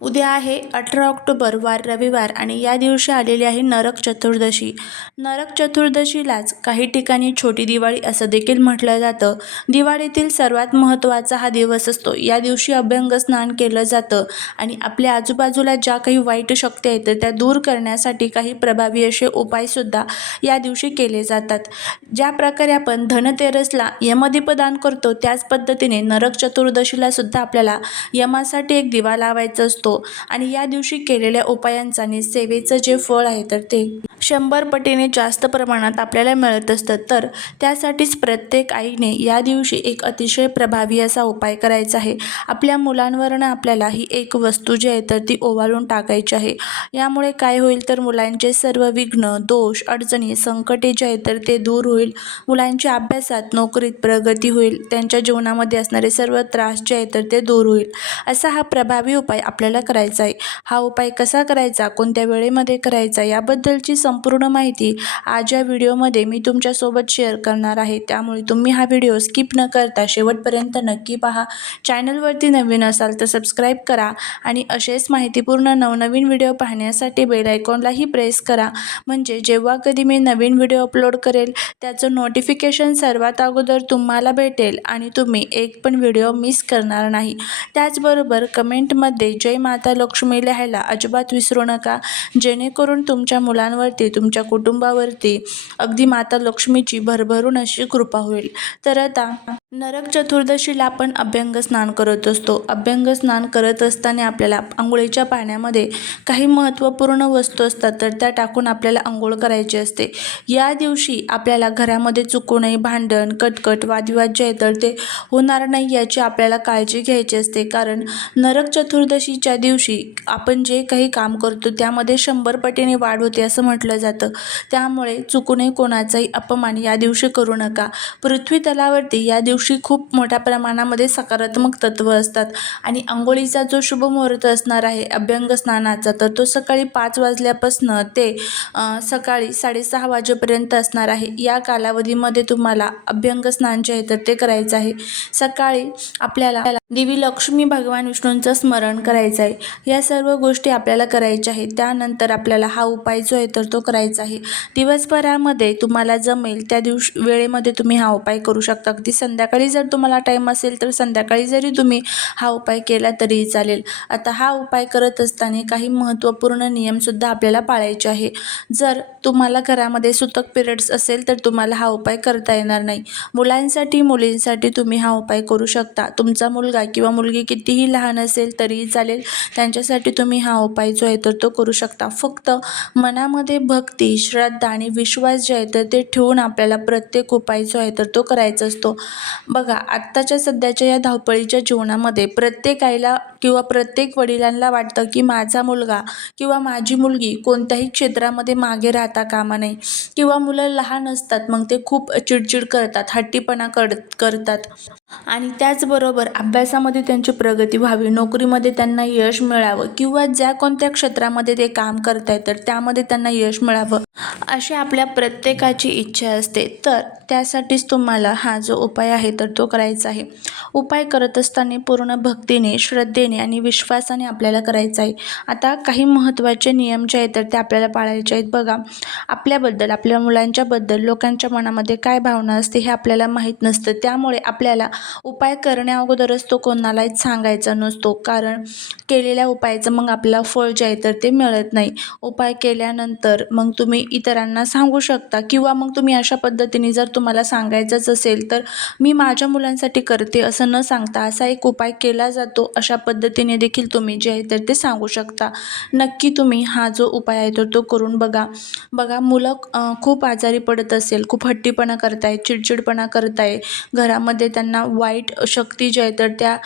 उद्या आहे अठरा ऑक्टोबर वार रविवार आणि या दिवशी आलेली आहे नरक चतुर्दशी. नरक चतुर्दशीलाच काही ठिकाणी छोटी दिवाळी असं देखील म्हटलं जातं. दिवाळीतील सर्वात महत्त्वाचा हा दिवस असतो. या दिवशी अभ्यंग स्नान केलं जातं आणि आपल्या आजूबाजूला ज्या काही वाईट शक्ती आहेत त्या दूर करण्यासाठी काही प्रभावी असे उपायसुद्धा या दिवशी केले जातात. ज्या प्रकारे आपण धनतेरसला यमदीपदान करतो त्याच पद्धतीने नरक चतुर्दशीला सुद्धा आपल्याला यमासाठी एक दिवा लावायचा असतो. आणि या दिवशी केलेल्या उपायांचा आणि सेवेचं जे फळ आहे तर ते शंभर पटीने जास्त प्रमाणात आपल्याला मिळत असतं तर त्यासाठीच प्रत्येक आईने या दिवशी एक अतिशय प्रभावी असा उपाय करायचा आहे. आपल्या मुलांवरनं आपल्याला ही एक वस्तू जी आहे तर ती ओवाळून टाकायची आहे. यामुळे काय होईल तर मुलांचे सर्व विघ्न दोष अडचणी संकटे जे आहेत तर ते दूर होईल. मुलांच्या अभ्यासात नोकरीत प्रगती होईल. त्यांच्या जीवनामध्ये असणारे सर्व त्रास जे आहेत तर ते दूर होईल. असा हा प्रभावी उपाय आपल्याला करायचा आहे. हा उपाय कसा करायचा कोणत्या वेळेमध्ये करायचा याबद्दलची संपूर्ण माहिती आज या व्हिडिओमध्ये मी तुमच्यासोबत शेअर करणार आहे. त्यामुळे तुम्ही हा व्हिडिओ स्किप न करता शेवटपर्यंत नक्की पहा. चॅनलवरती नवीन असाल तर सबस्क्राईब करा आणि असेच माहितीपूर्ण नवनवीन व्हिडिओ पाहण्यासाठी बेल आयकॉनलाही प्रेस करा. म्हणजे जेव्हा कधी मी नवीन व्हिडिओ अपलोड करेल त्याचं नोटिफिकेशन सर्वात अगोदर तुम्हाला भेटेल आणि तुम्ही एक पण व्हिडिओ मिस करणार नाही. त्याचबरोबर कमेंटमध्ये जय माता लक्ष्मी लिहायला अजिबात विसरू नका. जेणेकरून तुमच्या मुलांवरती तुमच्या कुटुंबावरती अगदी माता लक्ष्मीची भरभरून अशी कृपा होईल. तर आता नरक चतुर्दशीला आपण अभ्यंग स्नान करत असतो. अभ्यंग स्नान करत असताना आपल्याला आंघोळीच्या पाण्यामध्ये काही महत्त्वपूर्ण वस्तू असतात तर त्या टाकून आपल्याला आंघोळ करायची असते. या दिवशी आपल्याला घरामध्ये चुकूनही भांडण कटकट वादविवाद जे आहे तर ते होणार नाही याची आपल्याला काळजी घ्यायची असते. कारण नरक चतुर्दशीच्या दिवशी आपण जे काही काम करतो त्यामध्ये शंभर पटीने वाढ होते असं म्हटलं जातं. त्यामुळे चुकूनही कोणाचाही अपमान या दिवशी करू नका. पृथ्वी तलावरती या दिवशी खूप मोठ्या प्रमाणामध्ये सकारात्मक तत्व असतात. आणि आंघोळीचा जो शुभ मुहूर्त असणार आहे अभ्यंग स्नानाचा तर तो सकाळी पाच वाजल्यापासून ते सकाळी साडेसहा वाजेपर्यंत असणार आहे. या कालावधीमध्ये तुम्हाला अभ्यंग स्नान जे आहे तर ते करायचं आहे. सकाळी आपल्याला देवी लक्ष्मी भगवान विष्णूंचं स्मरण करायचं आहे. या सर्व गोष्टी आपल्याला करायच्या आहेत. त्यानंतर आपल्याला हा उपाय जो आहे तर तो करायचा आहे. दिवसभरामध्ये तुम्हाला जमेल त्या दिवस वेळेमध्ये तुम्ही हा उपाय करू शकता. अगदी संध्याकाळी जर तुम्हाला टाईम असेल तर संध्याकाळी जरी तुम्ही हा उपाय केला तरीही चालेल. आता हा उपाय करत असताना काही महत्त्वपूर्ण नियमसुद्धा आपल्याला पाळायचे आहे. जर तुम्हाला घरामध्ये सुतक पिरियड्स असेल तर तुम्हाला हा उपाय करता येणार नाही. मुलांसाठी मुलींसाठी तुम्ही हा उपाय करू शकता. तुमचा मुलगा किंवा मुलगी कितीही लहान असेल तरीही चालेल. त्यांच्यासाठी तुम्ही हा उपाय जो आहे तर तो करू शकता. फक्त मनामध्ये भक्ती श्रद्धा आणि विश्वास जे आहे तर ते ठेवून आपल्याला प्रत्येक उपाय जो आहे तर तो करायचा असतो. बघा आत्ताच्या सध्याच्या या धावपळीच्या जीवनामध्ये प्रत्येक आईला किंवा प्रत्येक वडिलांना वाटतं की माझा मुलगा किंवा माझी मुलगी कोणत्याही क्षेत्रामध्ये मागे राहता कामा नये. किंवा मुलं लहान असतात मग ते खूप चिडचिड करतात हट्टीपणा कर करतात. आणि त्याचबरोबर अभ्यासामध्ये त्यांची प्रगती व्हावी नोकरीमध्ये त्यांना यश मिळावं किंवा ज्या कोणत्या क्षेत्रामध्ये ते काम करत आहेत तर त्यामध्ये त्यांना यश मिळावं. अशी आपल्या प्रत्येकाची इच्छा असते. तर त्यासाठीच तुम्हाला हा जो उपाय आहे तर तो करायचा आहे. उपाय करत असताना पूर्ण भक्तीने श्रद्धेने आणि विश्वासाने आपल्याला करायचा आहे. आता काही महत्त्वाचे नियम जे आहेत तर ते आपल्याला पाळायचे आहेत. बघा आपल्याबद्दल आपल्या मुलांच्याबद्दल लोकांच्या मनामध्ये काय भावना असते हे आपल्याला माहीत नसतं. त्यामुळे आपल्याला उपाय करण्या अगोदरच तो कोणालाही सांगायचा नसतो. कारण केलेल्या उपायाचं मग आपल्याला फळ जे आहे तर ते मिळत नाही. उपाय केल्यानंतर मग तुम्ही इतरांना सांगू शकता? किंवा मग तुम्ही अशा पद्धतीने जर तुम्हाला सांगायचंच असेल तर मी माझ्या मुलांसाठी करते असं न सांगता असा एक उपाय केला जातो. अशा पद्धतीने देखील तुम्ही जे आहे तर ते सांगू शकता. नक्की तुम्ही हा जो उपाय आहे तर तो करून बघा. बघा मुलं खूप आजारी पडत असेल खूप हट्टीपणा करताय चिडचिडपणा करताय. घरामध्ये त्यांना वाईट शक्ती ज्या आहे तर त्या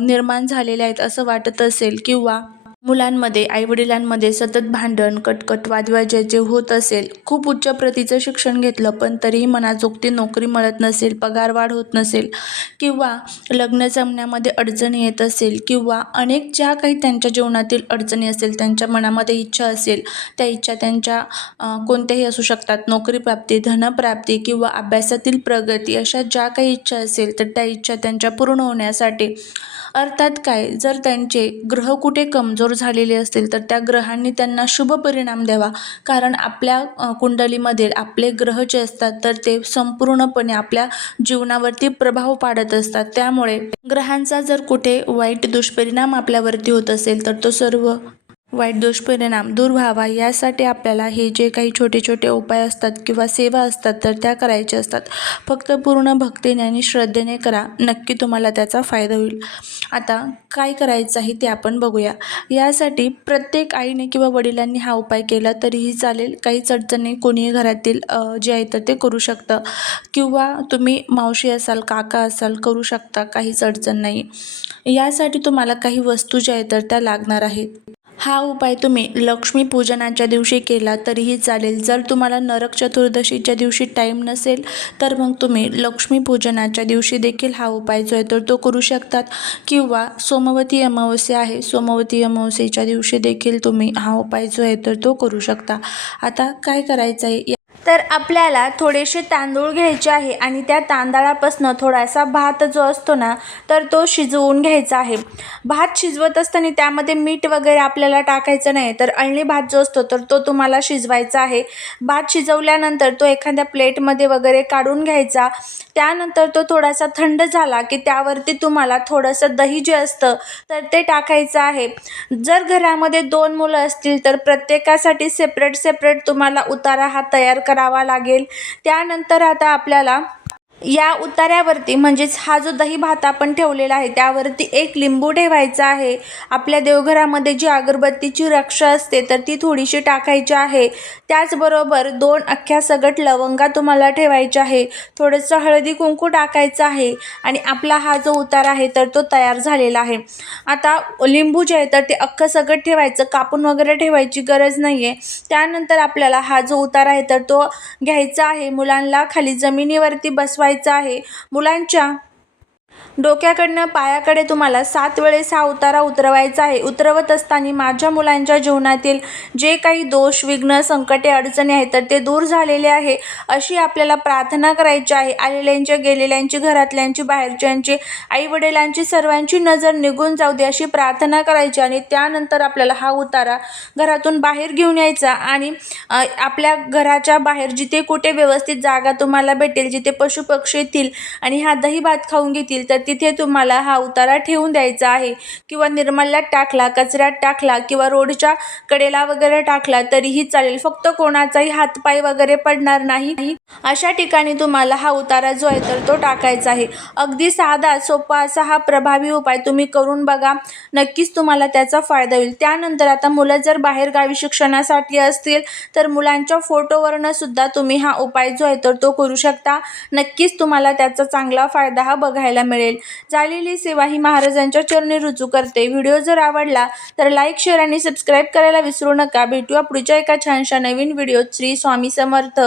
निर्माण झालेल्या आहेत असं वाटत असेल किंवा मुलांमध्ये आईवडिलांमध्ये सतत भांडण कटकट वादवाज्याचे होत असेल खूप उच्च प्रतीचं शिक्षण घेतलं पण तरीही मनाजोगती नोकरी मिळत नसेल पगार वाढ होत नसेल किंवा लग्न जमण्यामध्ये अडचणी येत असेल किंवा अनेक ज्या काही त्यांच्या जीवनातील अडचणी असेल त्यांच्या मनामध्ये इच्छा असेल त्या इच्छा त्यांच्या कोणत्याही असू शकतात. नोकरी प्राप्ती धनप्राप्ती किंवा अभ्यासातील प्रगती अशा ज्या काही इच्छा असेल तर त्या इच्छा त्यांच्या पूर्ण होण्यासाठी अर्थात काय? जर त्यांचे ग्रह कुठे कमजोर झालेले असतील तर त्या ग्रहांनी त्यांना शुभ परिणाम द्यावा. कारण आपल्या कुंडलीमध्ये आपले ग्रह जे असतात तर ते संपूर्णपणे आपल्या जीवनावरती प्रभाव पाडत असतात. त्यामुळे ग्रहांचा जर कुठे वाईट दुष्परिणाम आपल्यावरती होत असेल तर तो सर्व वाईट दुष्परिणाम दूर व्हावा यासाठी आपल्याला हे जे काही छोटे छोटे उपाय असतात किंवा सेवा असतात तर त्या करायच्या असतात. फक्त पूर्ण भक्तीने आणि श्रद्धेने करा. नक्की तुम्हाला त्याचा फायदा होईल. आता काय करायचं आहे ते आपण बघूया. यासाठी प्रत्येक आईने किंवा वडिलांनी हा उपाय केला तरीही चालेल. काहीच अडचण नाही. कोणीही घरातील जे आहे तर ते करू शकतं. किंवा तुम्ही मावशी असाल काका असाल करू शकता. काहीच अडचण नाही. यासाठी तुम्हाला काही वस्तू ज्या आहेत तर त्या लागणार आहेत. हा उपाय तुम्ही लक्ष्मीपूजनाच्या दिवशी केला तरीही चालेल. जर तुम्हाला नरक चतुर्दशीच्या दिवशी टाईम नसेल तर मग तुम्ही लक्ष्मीपूजनाच्या दिवशी देखील हा उपाय जो आहे तर तो करू शकतात. किंवा सोमवती अमावस्या आहे सोमवती अमावस्येच्या दिवशी देखील तुम्ही हा उपाय जो आहे तर तो करू शकता. आता काय करायचं आहे तर आपल्याला थोडेसे तांदूळ घ्यायचे आहे आणि त्या तांदळापासून थोडासा भात जो असतो ना तर तो शिजवून घ्यायचा आहे. भात शिजवत असताना त्यामध्ये मीठ वगैरे आपल्याला टाकायचं नाही तर अळणी भात जो असतो तर तो तुम्हाला शिजवायचा आहे. भात शिजवल्यानंतर तो एखाद्या प्लेटमध्ये वगैरे काढून घ्यायचा. त्यानंतर तो थोडासा थंड झाला की त्यावरती तुम्हाला थोडंसं दही जे असतं तर ते टाकायचं आहे. जर घरामध्ये दोन मुलं असतील तर प्रत्येकासाठी सेपरेट सेपरेट तुम्हाला उतारा हा तयार करावा लागेल. त्यानंतर आता आपल्याला या उतार्यावरती म्हणजेच हा जो दही भात आपण ठेवलेला आहे त्यावरती एक लिंबू ठेवायचा आहे. आपल्या देवघरामध्ये जी अगरबत्तीची रक्षा असते तर ती थोडीशी टाकायची आहे. त्याचबरोबर दोन अख्ख्या सगट लवंगा तुम्हाला ठेवायच्या आहे. थोडंसं हळदी कुंकू टाकायचं आहे आणि आपला हा जो उतार आहे तर तो तयार झालेला आहे. आता लिंबू जे आहे तर ते अख्खं सगट ठेवायचं कापून वगैरे ठेवायची गरज नाही आहे त्यानंतर आपल्याला हा जो उतार आहे तर तो घ्यायचा आहे. मुलांना खाली जमिनीवरती बसवायचा व्हायचं आहे. मुलांच्या डोक्याकडनं पायाकडे तुम्हाला सात वेळेस हा उतारा उतरवायचा आहे. उतरवत असताना माझ्या मुलांच्या जीवनातील जे काही दोष विघ्न संकटे अडचणी आहेत तर ते दूर झालेले आहे अशी आपल्याला प्रार्थना करायची आहे. आलेल्यांच्या गेलेल्यांची घरातल्यांची बाहेरच्यांची आईवडिलांची सर्वांची नजर निघून जाऊ दे अशी प्रार्थना करायची आणि त्यानंतर आपल्याला हा उतारा घरातून बाहेर घेऊन यायचा आणि आपल्या घराच्या बाहेर जिथे कुठे व्यवस्थित जागा तुम्हाला भेटेल जिथे पशुपक्षी येतील आणि हा दही भात खाऊन घेतील तर तिथे तुम्हाला हा उतारा ठेवून द्यायचा आहे. किंवा निर्मल्यात टाकला कचऱ्यात टाकला किंवा रोडच्या कडेला वगैरे टाकला तरीही चालेल. फक्त कोणाचाही हातपाय वगैरे पडणार नाही. अशा ठिकाणी तुम्हाला हा उतारा जो आहे तर तो टाकायचा आहे. अगदी साधा सोपा असा हा प्रभावी उपाय तुम्ही करून बघा. नक्कीच तुम्हाला त्याचा फायदा होईल. त्यानंतर आता मुलं जर बाहेरगावी शिक्षणासाठी असतील तर मुलांच्या फोटोवरनं सुद्धा तुम्ही हा उपाय जो आहे तर तो करू शकता. नक्कीच तुम्हाला त्याचा चांगला फायदा हा बघायला मिळेल. झालेली सेवा ही महाराजांच्या चरणी रुजू करते. व्हिडिओ जर आवडला तर लाईक शेअर आणि सबस्क्राईब करायला विसरू नका. भेटूया पुढच्या एका छानशा नवीन व्हिडिओत. श्री स्वामी समर्थ.